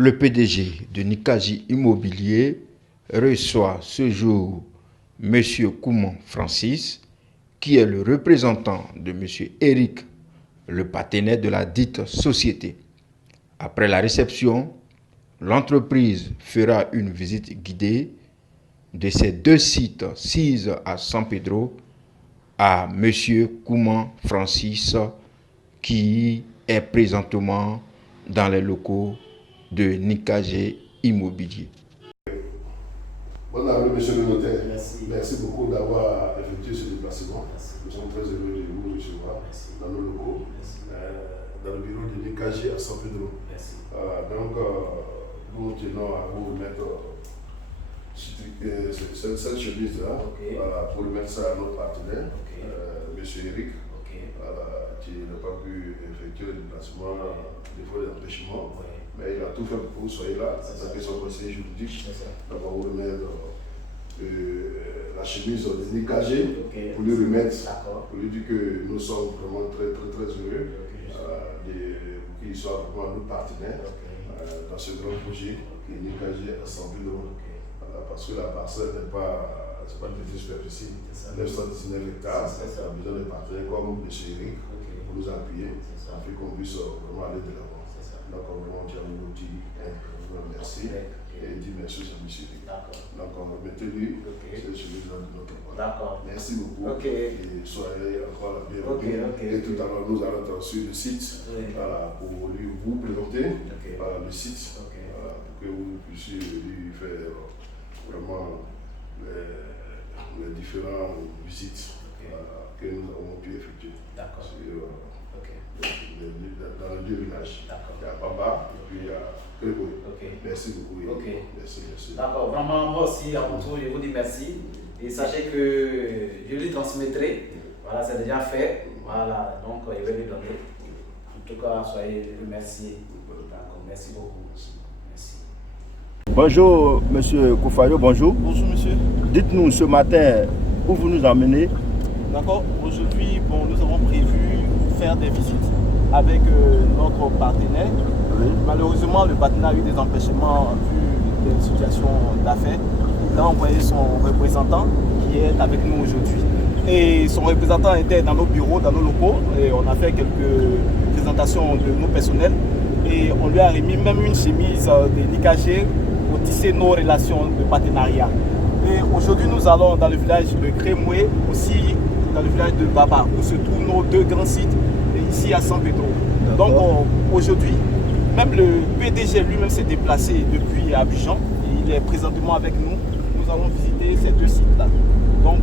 Le PDG de Nikaji Immobilier reçoit ce jour M. Kouman Francis, qui est le représentant de M. Eric, le partenaire de la dite société. Après la réception, l'entreprise fera une visite guidée de ces deux sites, 6 à San Pedro, à M. Kouman Francis, qui est présentement dans les locaux de Nikaji Immobilier. Bonne année, monsieur le notaire. Merci. Merci beaucoup d'avoir effectué ce déplacement. Merci. Nous sommes très heureux de vous recevoir dans nos locaux, dans le bureau de Nikaji à San Pedro. Merci. Nous tenons à vous remettre cette chemise-là, pour remettre ça à notre partenaire, monsieur Eric, qui n'a pas pu effectuer le déplacement des fois d'empêchement. Mais il a tout fait pour que vous soyez là, c'est que son conseiller juridique. Donc on vous remet la chemise de Nikaji pour lui remettre, pour lui dire que nous sommes vraiment très heureux pour qu'il soit vraiment notre partenaire dans ce grand projet que Nikaji a assemblé. Parce que la parcelle n'est pas une petite superficie, 919 hectares. On a besoin de partenaires comme M. Eric pour nous appuyer, afin qu'on puisse vraiment aller de l'avant. Donc, on tient nous dit merci et dit merci à M. Eric. Donc, mettez-lui celui de notre part. Merci beaucoup et soyez encore la bienvenue. Et tout à l'heure, nous allons être sur le site pour lui vous présenter le site pour que vous puissiez lui faire vraiment les différentes visites que nous avons pu effectuer dans les deux villages. Il y a Baba et puis il y a Grégory. Merci beaucoup. Merci. D'accord, vraiment, moi aussi, à mon tour, je vous dis merci. Et sachez que je lui transmettrai. Voilà, c'est déjà fait. Voilà, donc je vais lui donner. En tout cas, soyez remerciés. D'accord, merci beaucoup. Merci. Bonjour, monsieur Koufayo, bonjour. Bonjour, monsieur. Dites-nous ce matin où vous nous emmenez. D'accord. Aujourd'hui, nous avons prévu faire des visites avec notre partenaire. Oui. Malheureusement, le partenaire a eu des empêchements vu des situations d'affaires. Il a envoyé son représentant qui est avec nous aujourd'hui. Et son représentant était dans nos bureaux, dans nos locaux. Et on a fait quelques présentations de nos personnels. Et on lui a remis même une chemise de Nikaji pour tisser nos relations de partenariat. Et aujourd'hui, nous allons dans le village de Crémoué, aussi dans le village de Baba, où se trouvent nos deux grands sites, et ici à San Pedro. Donc aujourd'hui, même le PDG lui-même s'est déplacé depuis Abidjan, et il est présentement avec nous. Nous allons visiter ces deux sites-là. Donc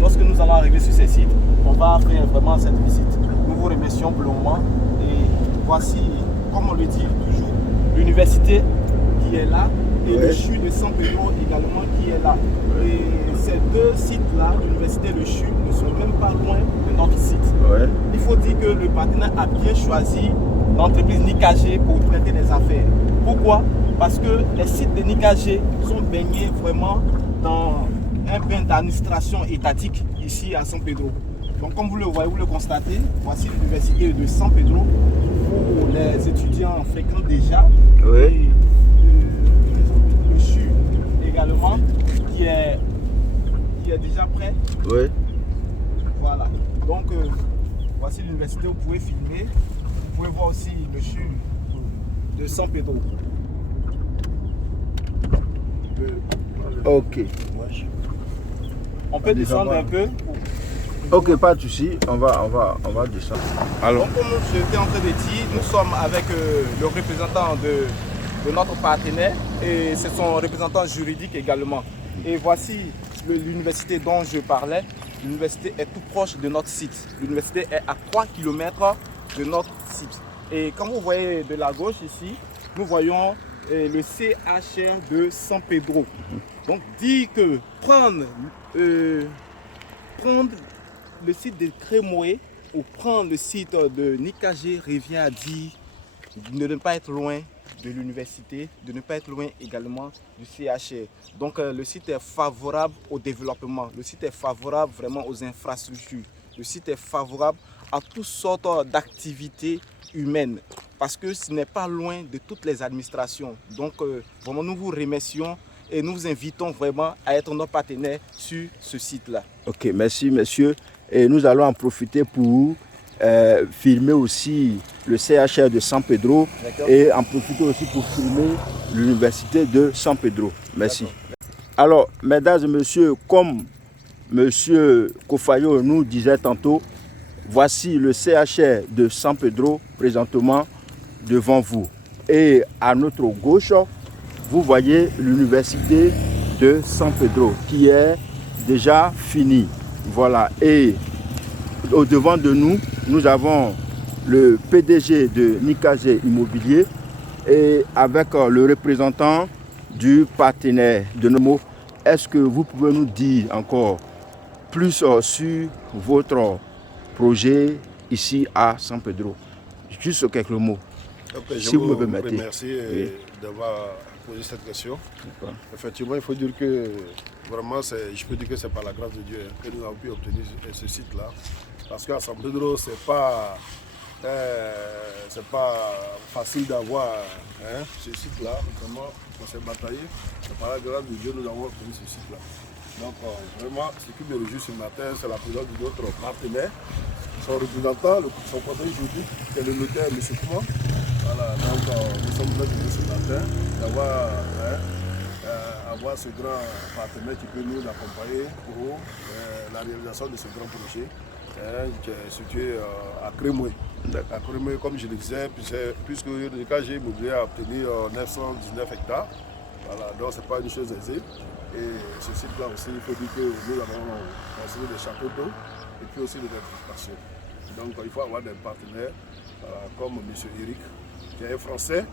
lorsque nous allons arriver sur ces sites, on va faire vraiment cette visite. Nous vous remercions pour le moment. Et voici, comme on le dit toujours, l'université qui est là, et le CHU de San Pedro également qui est là. Et ces deux sites-là, l'université et le CHU, ne sont même pas loin de notre site. Il faut dire que le partenaire a bien choisi l'entreprise Nikaji pour traiter des affaires. Pourquoi? Parce que les sites de Nikaji sont baignés vraiment dans un bain d'administration étatique ici à San Pedro. Donc comme vous le voyez, vous le constatez, voici l'université de San Pedro où les étudiants fréquentent déjà. Et le CHU également qui est déjà prêt. Voilà. Donc voici l'université, vous pouvez filmer. Vous pouvez voir aussi le CHU de San Pedro. Ok. On peut descendre un peu. Ok, pas de souci, on va descendre. Alors, donc, comme je étais en train de dire, nous sommes avec le représentant de notre partenaire et c'est son représentant juridique également. Et voici l'université dont je parlais. L'université est tout proche de notre site. L'université est à 3 km de notre site. Et quand vous voyez de la gauche ici, nous voyons le CHR de San Pedro. Donc dire que prendre le site de Crémoué ou prendre le site de Nikaji revient à dire de ne pas être loin de l'université, de ne pas être loin également du CHR. Donc le site est favorable au développement, le site est favorable vraiment aux infrastructures, le site est favorable à toutes sortes d'activités humaines parce que ce n'est pas loin de toutes les administrations. Donc vraiment nous vous remercions et nous vous invitons vraiment à être nos partenaires sur ce site-là. Ok, merci monsieur. Et nous allons en profiter pour filmer aussi le CHR de San Pedro et en profiter aussi pour filmer l'université de San Pedro. Merci. Alors, mesdames et messieurs, comme monsieur Kofayo nous disait tantôt, voici le CHR de San Pedro présentement devant vous. Et à notre gauche, vous voyez l'université de San Pedro qui est déjà finie. Voilà. Et au devant de nous, nous avons le PDG de Nikage Immobilier et avec le représentant du partenaire de Nomo. Est-ce que vous pouvez nous dire encore plus sur votre projet ici à San Pedro? Juste quelques mots. Okay, si vous me permettez. Merci d'avoir posé cette question. Effectivement, il faut dire que vraiment, je peux dire que c'est par la grâce de Dieu que nous avons pu obtenir ce site-là. Parce qu'à San Pedro, c'est pas facile d'avoir ce site-là. Vraiment, on s'est bataillé. C'est par la grâce de Dieu que nous avons obtenu ce site-là. Donc, vraiment, ce qui me réjouit ce matin, c'est la présence de notre partenaire, son représentant, son conseiller juridique, qui est le notaire M. Kouma. Voilà, donc nous sommes très heureux ce matin d'avoir ce grand partenaire qui peut nous accompagner pour la réalisation de ce grand projet qui est situé à Crémoué. À Crémoué, comme je le disais, puisque le KG Immobilier a obtenu 919 hectares, voilà, donc ce n'est pas une chose aisée. Et ce site-là aussi, il faut dire que nous avons construit des châteaux d'eau et puis aussi des électrifications. Donc il faut avoir des partenaires comme M. Eric, qui est un Français,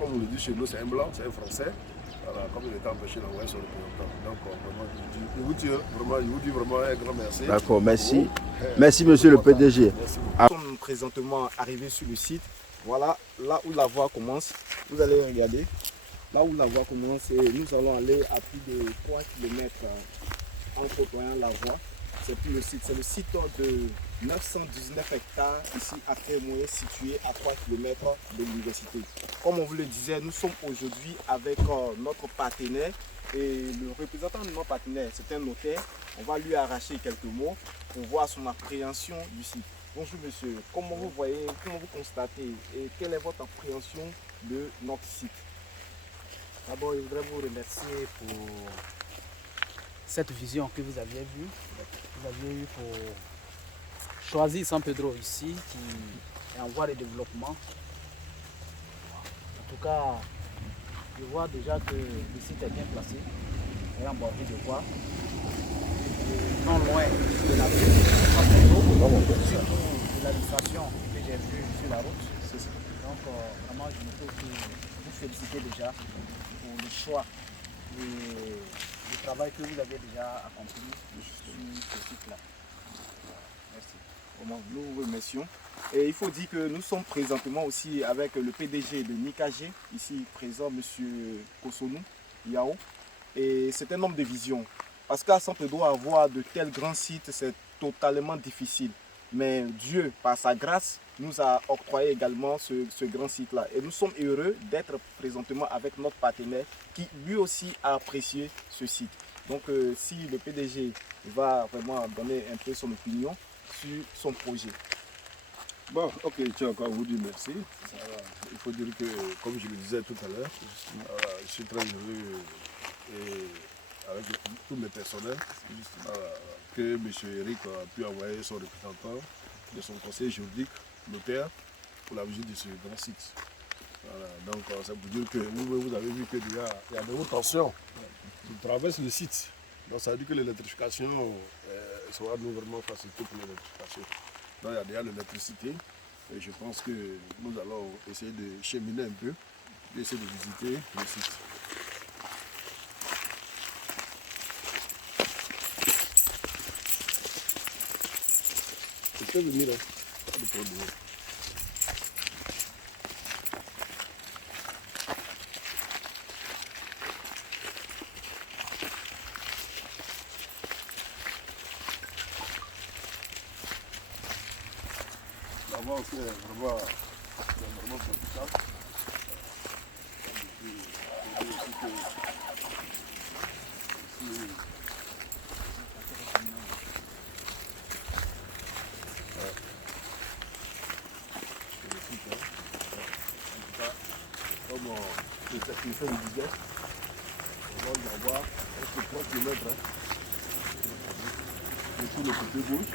comme on le dit chez nous, c'est un blanc, c'est un Français, comme il était empêché d'envoyer son représentant. Donc vraiment, je vous dis vraiment un grand merci. D'accord, merci. Merci monsieur le PDG. Nous sommes présentement arrivés sur le site. Voilà, là où la voie commence, vous allez regarder. Là où la voie commence, nous allons aller à plus de 3 km en côtoyant la voie. C'est plus le site, c'est le site de 919 hectares ici à Crémoué, situé à 3 km de l'université. Comme on vous le disait, nous sommes aujourd'hui avec notre partenaire et le représentant de notre partenaire, c'est un notaire. On va lui arracher quelques mots pour voir son appréhension du site. Bonjour monsieur, comment vous voyez, comment vous constatez et quelle est votre appréhension de notre site? D'abord, je voudrais vous remercier pour cette vision que vous aviez vue. Vous aviez eu pour choisir San Pedro ici, qui est en voie de développement. En tout cas, je vois déjà que le site est bien placé, il est en bordure de voie, non loin de la ville de San Pedro, surtout de l'administration que j'ai vue sur la route. Donc, vraiment, je ne peux que vous féliciter déjà pour le choix et le travail que vous avez déjà accompli sur ce site-là. Merci. Nous vous remercions. Et il faut dire que nous sommes présentement aussi avec le PDG de Nikage, ici présent, M. Kosonou Yao. Et c'est un homme de vision. Parce qu'à San Pedro, avoir de tels grands sites, c'est totalement difficile. Mais Dieu, par sa grâce, nous a octroyé également ce grand site-là. Et nous sommes heureux d'être présentement avec notre partenaire qui lui aussi a apprécié ce site. Donc si le PDG va vraiment donner un peu son opinion sur son projet. Bon, ok, je tiens encore à vous dire merci. Il faut dire que, comme je le disais tout à l'heure, je suis très heureux avec tous mes personnels que M. Eric a pu envoyer son représentant de son conseil juridique, notaire, pour la visite de ce grand site. Voilà, donc c'est pour dire que vous avez vu qu'il y a de hautes tensions qui traversent le site. Donc ça veut dire que l'électrification sera nous vraiment facilitée pour l'électrification. Donc il y a déjà l'électricité et je pense que nous allons essayer de cheminer un peu, d'essayer de visiter le site. Je peux venir, pas de problème. vraiment, c'est vraiment profitable. Comme le technicien me disait, on va y avoir 3 km sur le côté gauche.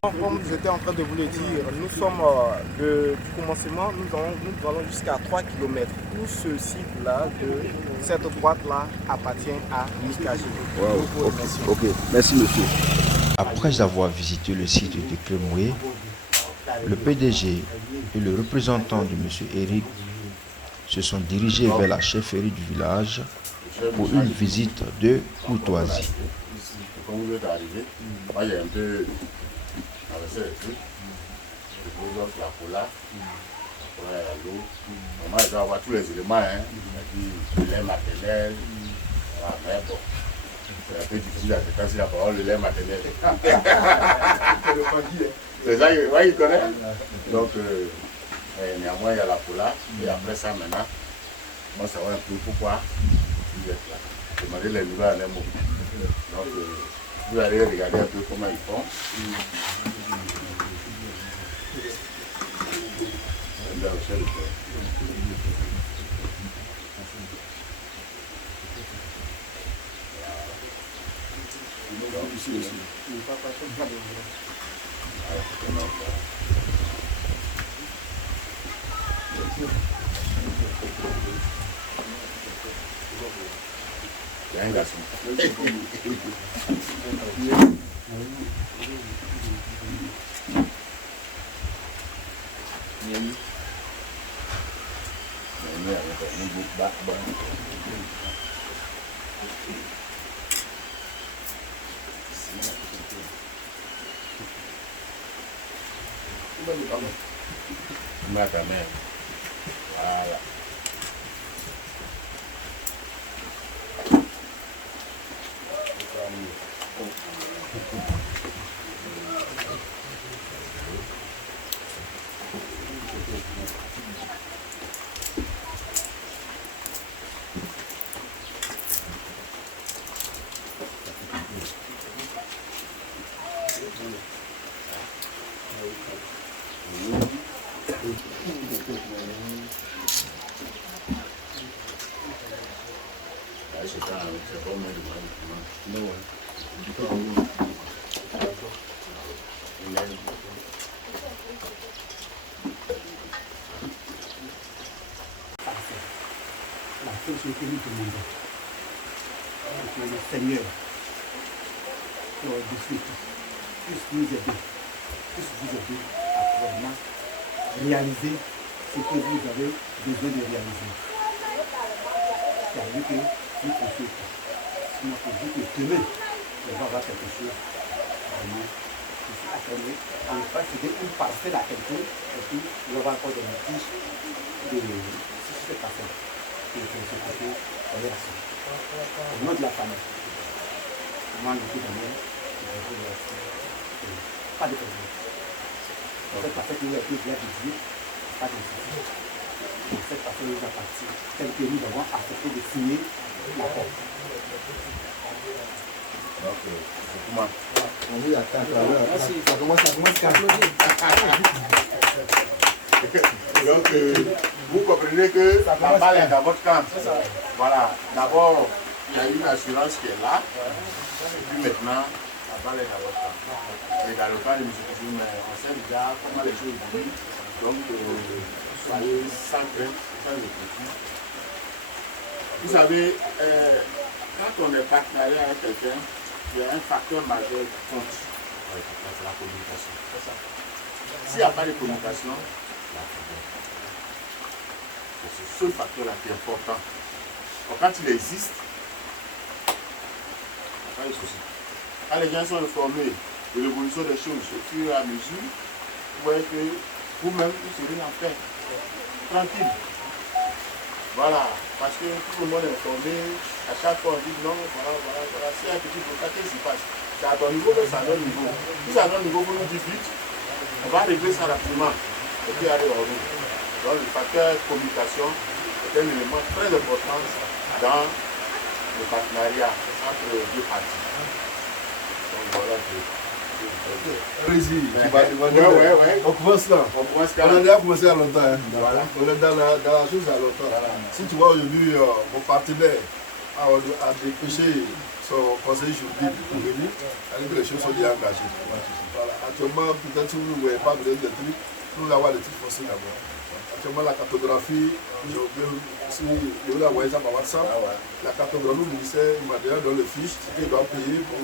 Comme j'étais en train de vous le dire, nous sommes du commencement, nous allons jusqu'à 3 km. Tout ce cycle-là, de cette droite-là, appartient à Nikaji. Wow. Ok, merci monsieur. Après avoir visité le site de Kremoué, le PDG et le représentant de M. Eric se sont dirigés vers la chefferie du village pour une visite de courtoisie. Quand vous êtes arrivé, moi il y a un peu traversé les trucs. Je vous offre la cola, l'eau. Normalement, il doit avoir tous les éléments, hein. Le lait maternel, voilà, mais bon. C'est un peu difficile à se la parole, le lait maternel. C'est ça, il connaît. Donc, néanmoins, il y a la cola. Et après ça, maintenant, moi, ça va un peu pourquoi vous êtes là. Demandez les nouvelles en un mot. Donc, vous allez regarder un peu comment ils font. C'est un garçon. Ma ta mère. Voilà. La seule chose que nous demandons, c'est que le Seigneur, de suite, puisse nous aider, puisse vous aider à vraiment réaliser ce que vous avez besoin de réaliser. C'est-à-dire que vous pensez que, sinon pour vous que demain, on va avoir quelque chose vraiment qui s'est atteint. On ne va pas céder une parcelle à quelqu'un et puis il va avoir encore des litiges de cette personne. Et que ce côté, on est rassuré. Au nom de la famille, moi, le coup de moi, pas de problème. Cette personne qui nous a été bien visée, pas de souci. Cette personne nous a parti, telle que nous avons accepté de signer l'accord. Donc, c'est comment? On vous attend tout à l'heure. Ça commence à applaudir. Donc, vous comprenez que la balle est dans votre camp. Voilà. D'abord, il y a une assurance qui est là. Et puis maintenant, la balle est dans votre camp. Et dans le cas de M. Koujoum, on sait déjà comment les choses évoluent. Donc, soyez sans crainte, sans réfléchir. Vous savez, quand on est partenariat avec quelqu'un, il y a un facteur majeur qui compte. C'est la communication. S'il n'y a pas de communication, c'est ce seul facteur-là qui est important. Donc, quand il existe, il n'y a pas de souci. Quand les gens sont informés de l'évolution des choses au fur et à mesure, vous voyez que vous-même, vous serez en paix, tranquille. Voilà, parce que tout le monde est informé, à chaque fois on dit non, voilà, c'est un petit problème, qu'est-ce qui se passe? C'est à ton niveau, mais c'est à notre niveau. Si c'est à notre niveau, vous nous dites vite, on va régler ça rapidement et puis aller au bout. Donc le facteur communication est un élément très important dans le partenariat entre les deux parties. Donc voilà. Allez-y, tu vas demander. Ouais. On commence là. On commence On a déjà commencé à longtemps. Hein. Voilà. On est dans la chose à longtemps. Voilà. Si tu vois aujourd'hui mon partenaire a dépêché son conseiller juridique pour venir, avec les choses sont déjà engagées. Voilà. Actuellement, peut-être si vous ne voyez pas peut-être des trucs, nous allons avoir des trucs foncés d'abord. Actuellement, la cartographie, je vais l'envoyer ça par WhatsApp. La cartographie, le ministère m'a déjà donné le fiche, ce qu'il doit payer pour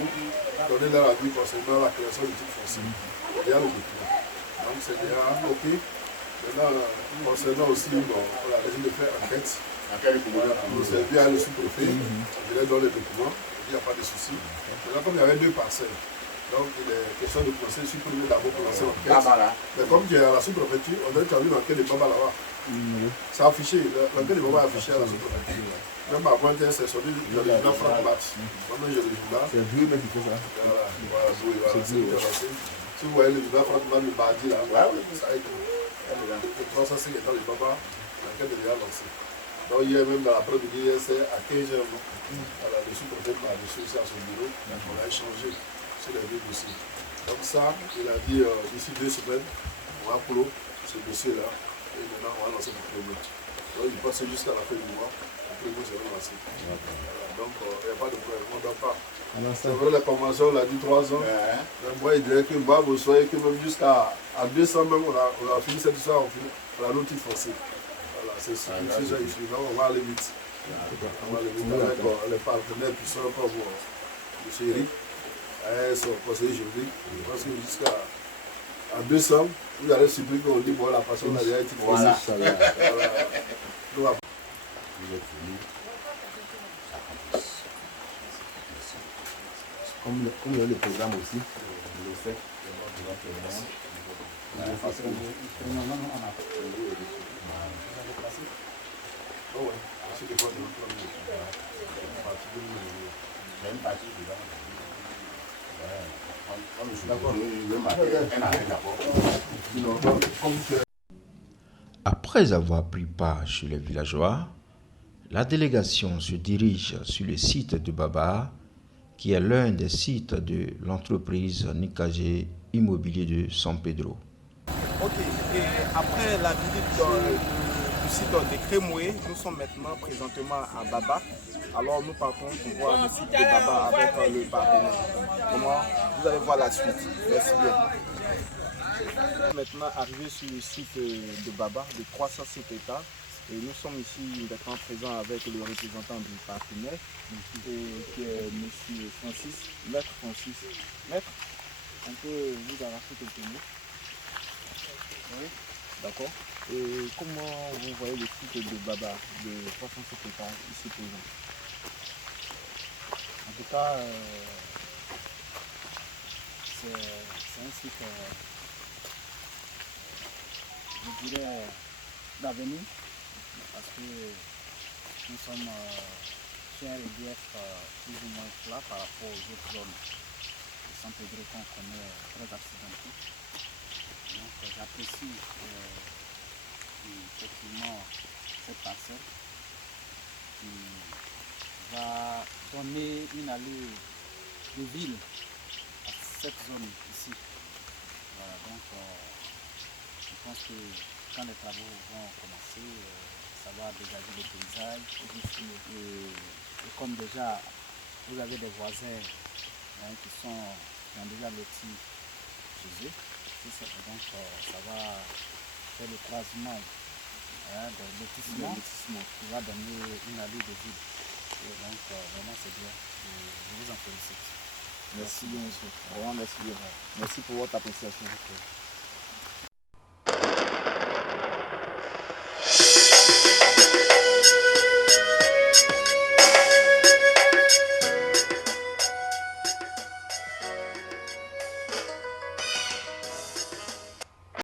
donner leur avis concernant la création du titre foncier. Déjà le document. Donc c'est déjà OK. Maintenant, concernant aussi, on a décidé de faire enquête. Pour servir à le sous-préfet. Je lui donne les documents. Il n'y a pas de souci. Maintenant, comme il y avait 2 parcelles, donc il est question de procès supprimer d'abord pour lancer l'enquête. Mais comme tu es à la sous-préfecture, on dirait que tu as vu l'enquête de Baba là-bas. C'est affiché, l'enquête de Baba est affichée à la sous-préfecture. Même avant, c'est sur le résident Franck Match. Maintenant, j'ai le résident. C'est Dieu qui fait ça. Voilà, si vous voyez le résident Franck Match, le mardi là, ça a été. Le 305 états de Baba, l'enquête est déjà lancée. Donc hier même dans l'après-midi, c'est à 15h, le sous-préfet m'a reçu ici à son bureau, on a échangé sur les 2 dossiers. Donc ça, il a dit d'ici 2 semaines, on va clore ce dossier-là et maintenant on va lancer le premier. Donc il passe jusqu'à la fin du mois, le premier sera lancé. Voilà, donc il n'y a pas de problème, on ne doit pas. C'est vrai, la convention, on l'a dit 3 ans. Mais moi, il dirait que moi, vous soyez que même jusqu'à 200 même, on a fini cette histoire, on a notre titre foncier. Voilà, c'est ça, ici. Donc on va aller vite. On va aller vite avec les partenaires puissants comme M. Eric, son conseiller juridique. Je pense que jusqu'à 200, vous allez supprimer qu'on dit bon, la personne a déjà été foncier. Voilà. Vous êtes venus, ça accomplisse. Comme il y a le programme aussi, on le fait. Après avoir pris part chez les villageois, la délégation se dirige sur le site de Baba, qui est l'un des sites de l'entreprise Nicagé Immobilier de San Pedro. Ok, et après la visite du site de Crémoué, nous sommes maintenant présentement à Baba. Alors nous partons pour voir le site de Baba avec le partenaire. Comment vous allez voir la suite. Merci bien. Maintenant arrivé sur le site de Baba de 307 hectares. Et nous sommes ici maintenant présents avec le représentant du partenaire, qui est M. Francis, Maître Francis. Maître, on peut vous arracher quelques mots? Oui, d'accord. Et comment vous voyez le site de Baba de 307 hectares ici présent? En tout cas, c'est un site, je dirais, d'avenir. Parce que nous sommes sur un relief plus ou moins plat par rapport aux autres zones de San Pedro qu'on connaît très accidentées. Donc j'apprécie effectivement cette parcelle qui va donner une allure de ville à cette zone ici. Voilà, donc je pense que quand les travaux vont commencer, ça va dégager le paysage. Et comme déjà vous avez des voisins qui ont déjà loti chez eux, donc ça va faire le croisement des lotissements qui va donner une allure de ville. Et donc vraiment c'est bien. Je vous en félicite. Merci bien, monsieur. Vraiment merci bien. Merci pour votre appréciation.